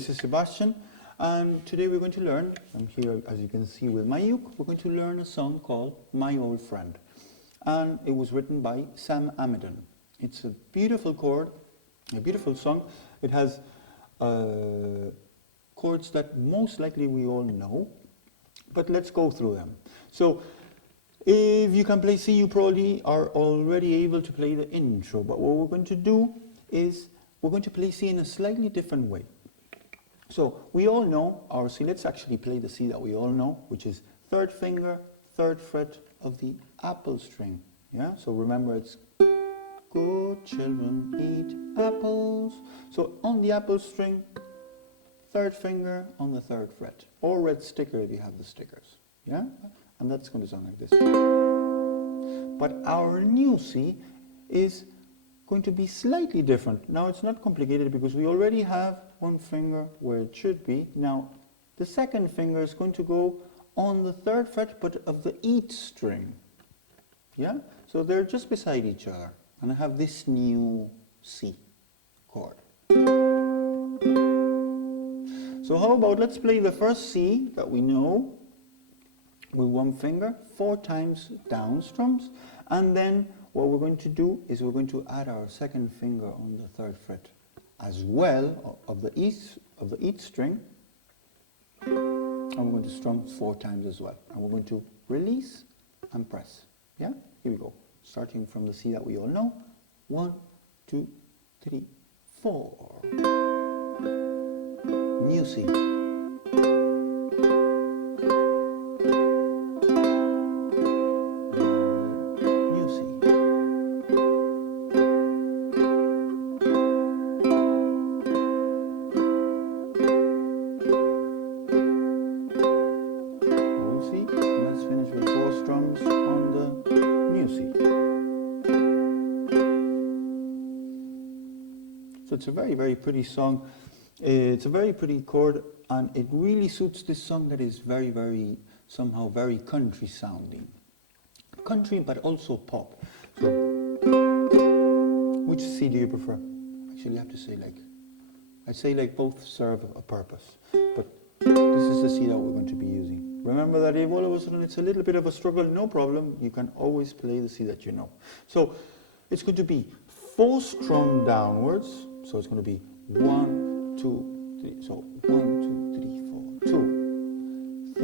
this is Sebastian, and today we're going to learn, I'm here as you can see with my uke, we're going to learn a song called My Old Friend. And it was written by Sam Amidon. It's a beautiful chord, a beautiful song. It has chords that most likely we all know, but let's go through them. So, if you can play C, you probably are already able to play the intro, but what we're going to do is we're going to play C in a slightly different way. So we all know our C. Let's actually play the C that we all know, which is third finger, third fret of the apple string. Yeah. So remember, it's good children eat apples. So on the apple string, third finger on the third fret, or red sticker if you have the stickers. Yeah. And that's going to sound like this. But our new C is going to be slightly different. Now it's not complicated because we already have one finger where it should be. Now the second finger is going to go on the third fret but of the eat string. Yeah? So they're just beside each other. And I have this new C chord. So how about let's play the first C that we know with one finger 4 times down strums, and then what we're going to do is we're going to add our second finger on the third fret as well of the eat string, and we're going to strum 4 times as well, and we're going to release and press. Yeah, here we go, starting from the C that we all know. 1, 2, 3, 4. New C. So it's a very, very pretty song. It's a very pretty chord, and it really suits this song that is very, very, somehow very country sounding. Country, but also pop. So, which C do you prefer? Actually, I have to say I'd say both serve a purpose. But this is the C that we're going to be using. Remember that if all of a sudden it's a little bit of a struggle, no problem. You can always play the C that you know. So it's going to be 4 strum downwards. So it's going to be 1, 2, 3. So 1, 2, 3, 4, 2,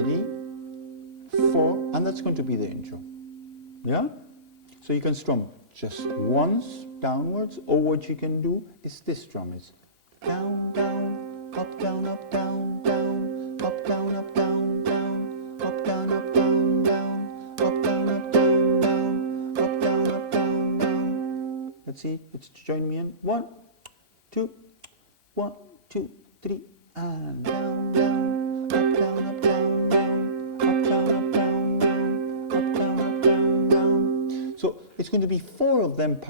3, 4, and that's going to be the intro. Yeah? So you can strum just once downwards, or what you can do is this strum is down, down, up, down, up, down, down, up, down, up, down, down, up, down, up, down, down, up, down, up, down, down, up, down, up, down, down. Let's see, let's join me in. 1, 2, 1, 2, 3, and down, down, up, down, up, down, down, up, down, up, down, down, up, down, up, down, down. So it's going to be 4 of them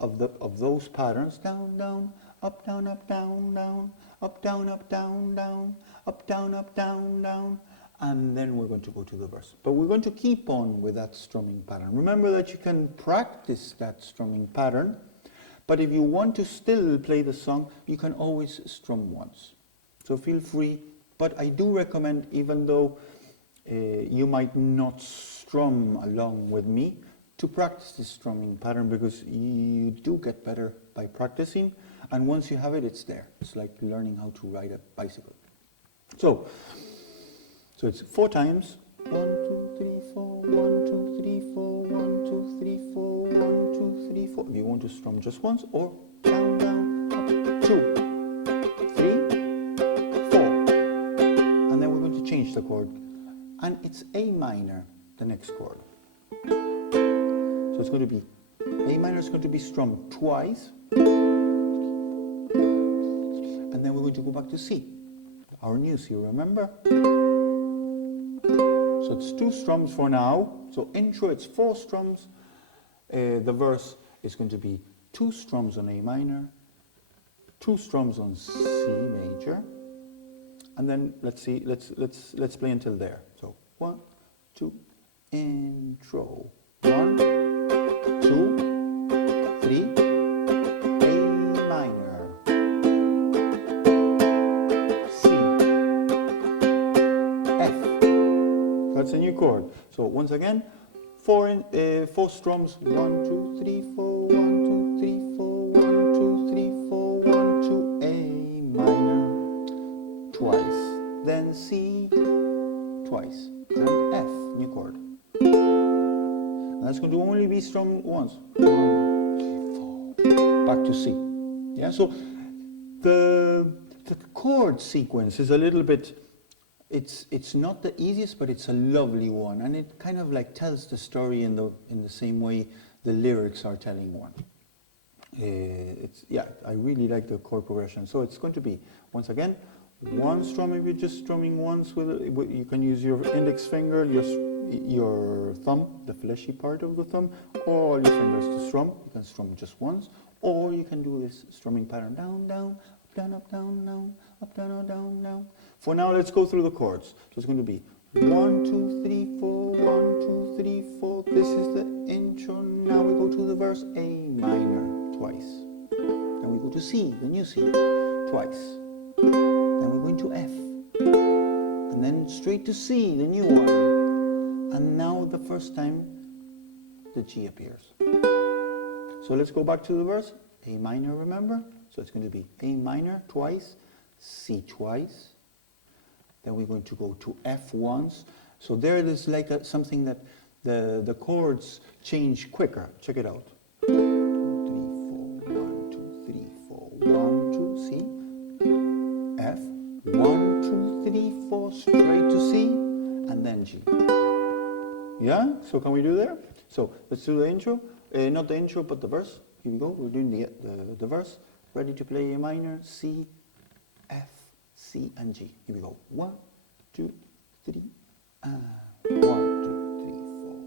of those patterns: down, down, up, down, up, down, down, up, down, up, down, down, up, down, up, down, down, and then we're going to go to the verse. But we're going to keep on with that strumming pattern. Remember that you can practice that strumming pattern. But if you want to still play the song, you can always strum once. So feel free. But I do recommend, even though you might not strum along with me, to practice this strumming pattern, because you do get better by practicing. And once you have it, it's there. It's like learning how to ride a bicycle. So it's 4 times. 1, 2, 3, 4, 1, 2, 3, 4, 1, 2, 3, 4, 1, 2, 3, 4. If you want to strum just once, or down, down, up, 2, 3, 4. And then we're going to change the chord. And it's A minor, the next chord. So it's going to be, A minor is going to be strummed twice. And then we're going to go back to C. Our new C, remember? So it's 2 strums for now. So intro, it's 4 strums. The verse is going to be 2 strums on A minor, 2 strums on C major, and then let's play until there. So 1, 2, intro. 1, 2, 3. chord. So once again, four strums, 1, 2, 3, 4, 1, 2, 3, 4, 1, 2, 3, 4, 1, 2, A minor, twice, then C, twice, and F, new chord. And that's going to only be strummed once. 1, 3, 4, back to C. Yeah, so the chord sequence is a little bit, it's not the easiest, but it's a lovely one, and it kind of like tells the story in the same way the lyrics are telling one. Yeah, I really like the chord progression. So it's going to be, once again, one strum. If you're just strumming once with it, you can use your index finger, your thumb, the fleshy part of the thumb, or all your fingers to strum. You can strum just once, or you can do this strumming pattern: down, down, up, down, up, down, down, up, down, down, down. For now, let's go through the chords. So it's going to be 1, 2, 3, 4, 1, 2, 3, 4. This is the intro. Now we go to the verse, A minor, twice. Then we go to C, the new C, twice. Then we go into F. And then straight to C, the new one. And now the first time the G appears. So let's go back to the verse. A minor, remember? So it's going to be A minor twice, C twice. Then we're going to go to F once. So there it is like something that the chords change quicker. Check it out. 3, 4, 1, 2, 3, 4, 1, 2, C. F, 1, 2, 3, 4, straight to C, and then G. Yeah? So can we do there? So let's do the intro. Not the intro, but the verse. Here we go. We're doing the verse. Ready to play A minor, C, F, C, and G. Here we go. 1, 2, 3, and 1, 2,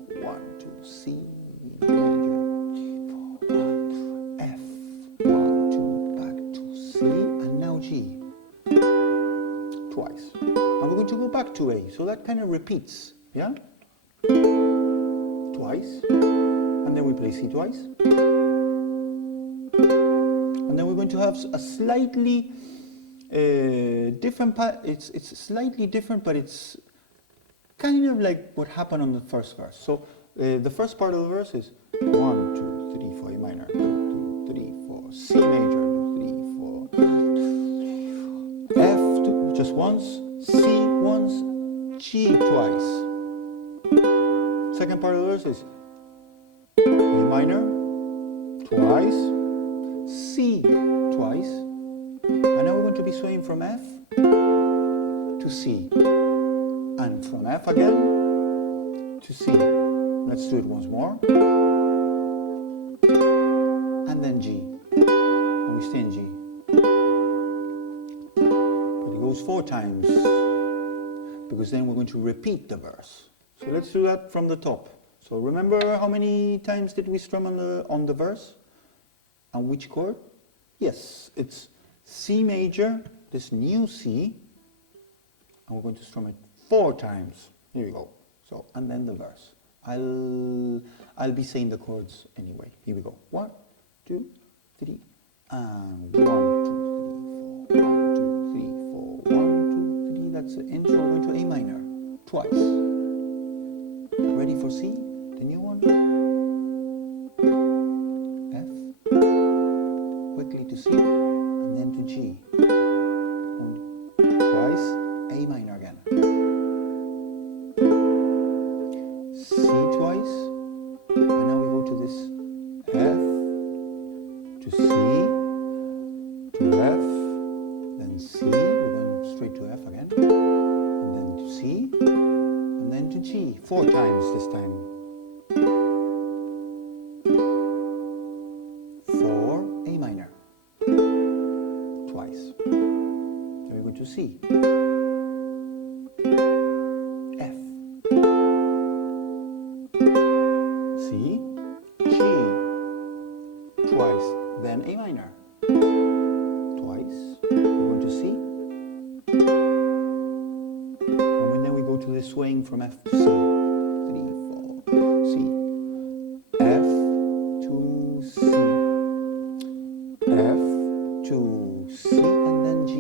3, 4, 1, 2, C major, 4, F, 1, 2, back to C, and now G. Twice. And we're going to go back to A. So that kind of repeats. Yeah? Twice. And then we play C twice. And then we're going to have a slightly different part. It's slightly different, but it's kind of like what happened on the first verse. So the first part of the verse is 1, 2, 3, 4, A minor, 2, 3, 4, C major, 2, 3, 4, F just once, C once, G twice. Second part of the verse is A minor twice, C twice, and now we're going to be swaying from F to C, and from F again to C. Let's do it once more, and then G, and we stay in G. But it goes 4 times, because then we're going to repeat the verse. So let's do that from the top. So remember how many times did we strum on the verse? And which chord? Yes, it's C major, this new C, and we're going to strum it 4 times. Here we go. So, and then the verse. I'll be saying the chords anyway. Here we go. 1, 2, 3, and 1, 2, 3, 4. 1, 2, 3, 4. 1, 2, 3. That's the intro. Going to A minor twice. Ready for C, the new one? F, quickly to C, and then to G. Twice, A minor again. C twice, and now we go to this F, to C, to F, then C, we're going straight to F again, and then to C, and then to G, 4 times this time. 4, A minor, twice. Then we go to C, F, C, G, twice, then A minor, twice. We're going to C, and then we go to the swaying from F to C. 3, 4, C, F to C, F to C, and then G.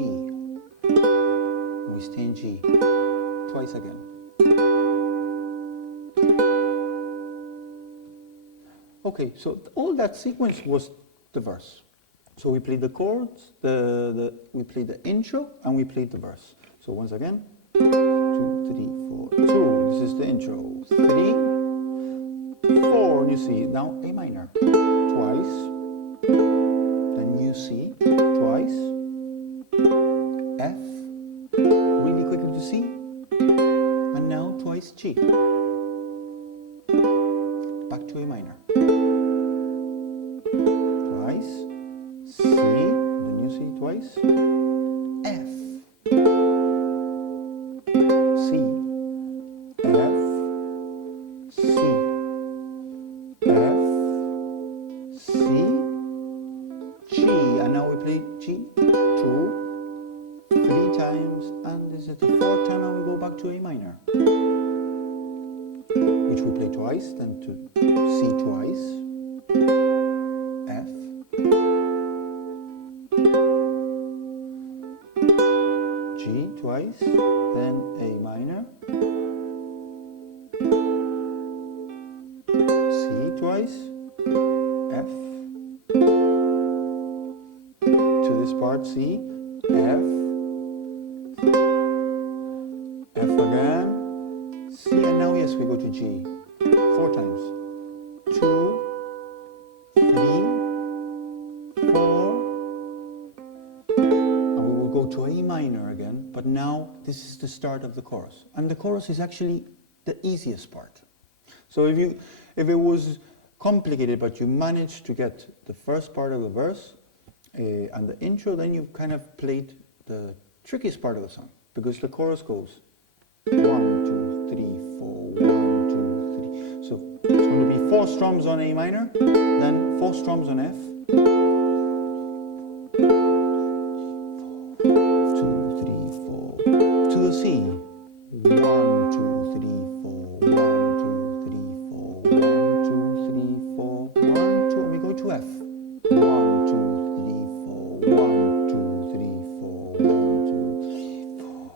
We stay in G twice again. Okay, so all that sequence was the verse. So we played the chords, we played the intro, and we played the verse. So once again, 2, 3, 4, 2. This is the intro. 3, 4. And you see now A minor twice. Then you see twice. F. Really quickly to C. And now twice G. Back to A minor. Twice. C, then you see twice. F. C. F. C. F. C. G. And now we play G 2, 3 times, and this is the 4th time, and we go back to A minor, which we play twice, then to C twice, F, G twice, then A minor, C twice, F, to this part C, F, F again, C, and now yes, we go to G 4 times. 2, 3, 4, and we will go to A minor again, but now this is the start of the chorus. And the chorus is actually the easiest part. So if it was complicated, but you managed to get the first part of the verse and the intro, then you kind of played the trickiest part of the song, because the chorus goes 1, 2, 3, 4, 1, 2, 3. So it's going to be 4 strums on A minor, then 4 strums on F, 2, 3, 4, to the C, 1, 2, 3, 4, 1, 2, 3, 4, 1, 2, 3, 4, 1, 2, and we go to F, 1, 2, 3, 4, 1, 2, 3, 4,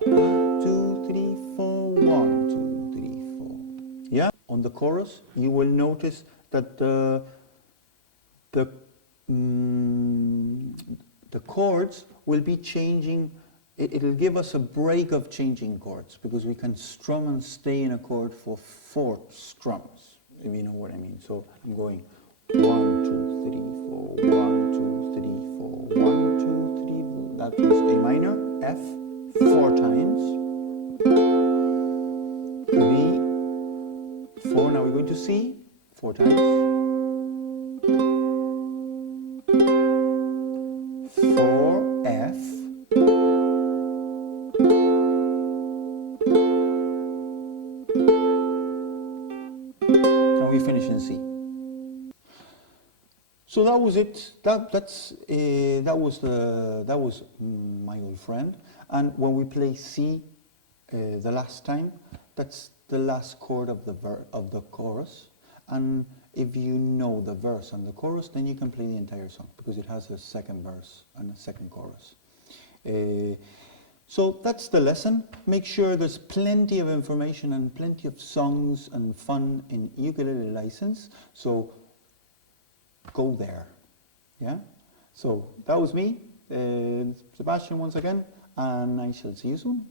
1, 2, 3, 4, 1, 2, 3, 4. Yeah? On the chorus, you will notice that the chords will be changing. It'll give us a break of changing chords, because we can strum and stay in a chord for 4 strums, if you know what I mean. So I'm going 1, 2, 3, 4, 1, 2, 3, 4, 1, 2, 3, 4. That was A minor, F, 4 times. 3, 4. Now we're going to C, 4 times. 4, F. Now we finish in C. So that was it. That was my old friend. And when we play C the last time, that's the last chord of the chorus. And if you know the verse and the chorus, then you can play the entire song, because it has a second verse and a second chorus. So that's the lesson. Make sure there's plenty of information and plenty of songs and fun in Ukulele License. So go there. Yeah? So that was me, Sebastian, once again, and I shall see you soon.